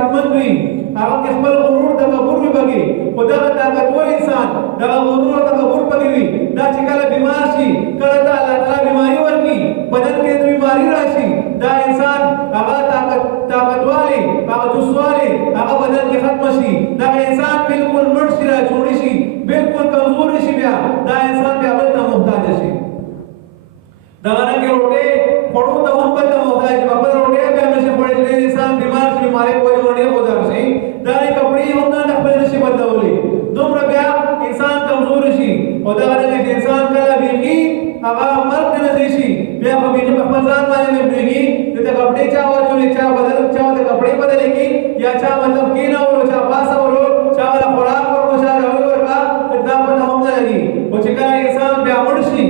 صحتمند وي هغه خپل غرور تکبر وي بګي خدا طاقتور انسان دا غرور تکبر پکې وي دا چې کله بیمار شي کله دا الله تعالی بیماری ورکي بدن کې بیماری راشي دا انسان هغه طاقتوالي هغه جسوالي هغه بدن کې ختم شي دا انسان بالکل مړ شي را جوړ شي بالکل کمزور شي بیا دا انسان بیا بل ته محتاج شي دا رنګ روټه پړو ته هم بل ته محتاج بابا روټه به نشي پړې انسان بیمار شي بیماری کوئی روټه گزار شي دا کپڑے هم نه خپل نشي بدلولي دومره بیا انسان کمزور شي او دا رنګ انسان کله بيخي هغه مرګ نه شي بیا په دې په خپل ځان باندې بيخي ته کپڑے چا واچولې چا بدل چا د کپڑے بدلې کی یا چا مطلب کینا ورو چا پاسا ورو چا ولا خوراک ورو چا ورکا دا په هم نه لګي او چې کله انسان بیا مړ شي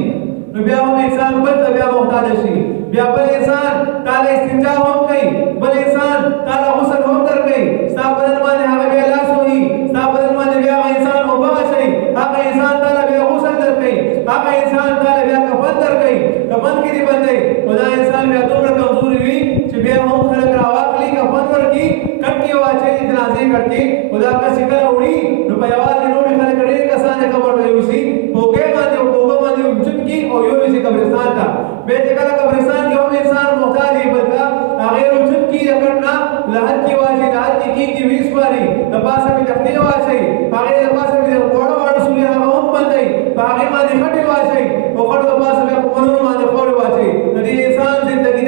نو بیا هم انسان بل ته بیا محتاج شي بیا بل انسان تعالی استنجا هم کوي بل انسان تعالی غسل هم در کوي ستا بدن باندې هغه بیا لاس وهي ستا بدن باندې بیا انسان وبا شي هغه انسان تعالی بیا غسل در کوي هغه انسان تعالی بیا کفن در کوي کفن کې دی باندې خدا انسان بیا دومره کمزوري وي چې بیا هم خلک راواخلي کفن ورکی کټي واچي جنازې کټي خدا کا شکل وړي نو په یوازې نورې خلک ډېر کسان قبر ته یوسي پوګه باندې چټکی او یو ویسي قبرستان ته به چې کله قبرستان کې هم انسان محتاج دی بلکې هغه چټکی رکړنا لحد کی واجی لحد کی ویس پاري د پاسه په تختی واچي هغه د پاسه په وړو وړو سوري هغه هم باندې هغه باندې خټي واچي او خټو د پاسه په قانون باندې خور واچي د انسان ژوندۍ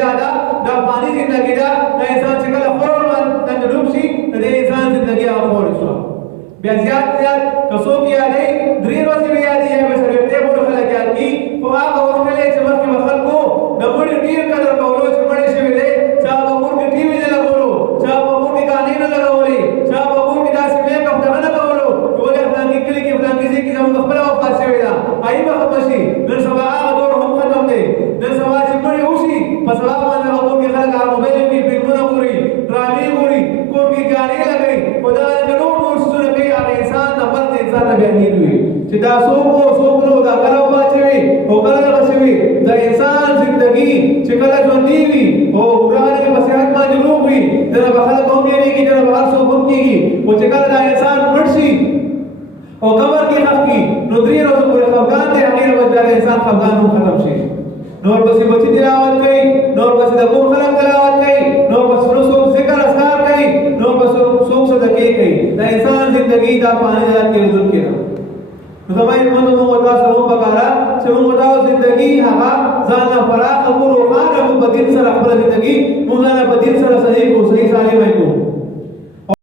دا پانی ژوندۍ دا انسان چې کله خور باندې ډوب شي د انسان ژوندۍ هغه خور شو بیا زیات کسو کې یادې درې ورځې یادې به سره ته ورو خلک یاد کی خو هغه وخت له چې مخکې خلکو د مړي ډیر قدر کولو چې مړي شوی دی چا په کور کې ټي وي نه لګولو چا په کور کې غانې نه لګولې چا په کور کې داسې میک اپ نه کولو ولې خپل کې کلی کې خپل کې چې زموږ خپل وفات شوی دا آی به خپشي نن سبا هغه دور هم ختم دی نن سبا چې مړي وشي په سبا باندې کور کې خلک هغه موبایل کې فلمونه ګوري ډرامې ګوري کور کې غانې لګوي خدا دې نور څه کوي هغه انسان د بل انسان بیا نیوي چې دا څوک نو دا کله واچوي او کله بچوي دا انسان ژوندۍ چې کله ژوندۍ وي او وراره په صحت باندې روغ وي دا به خلک هم یې دا به هر څوک هم کیږي او چې کله دا انسان مړ شي او قبر کې ښخ کی نو درې ورځې پورې خفګان دی هغه به دا انسان خفګان هم ختم شي نور پسې بچی تلاوت کوي نور پسې د کور خلک تلاوت کوي نور پسې څوک ذکر اذکار کوي نور پسې څوک صدقې کوي دا انسان ژوندۍ دا پانی ذات کې رسول کړه نو زمای موږ تاسو هم پکاره چې موږ تاسو ژوندۍ هغه ځان نه فراغ او روحانه په دین سره خپل ژوندۍ موږ نه په دین سره صحیح کو صحیح سالم کو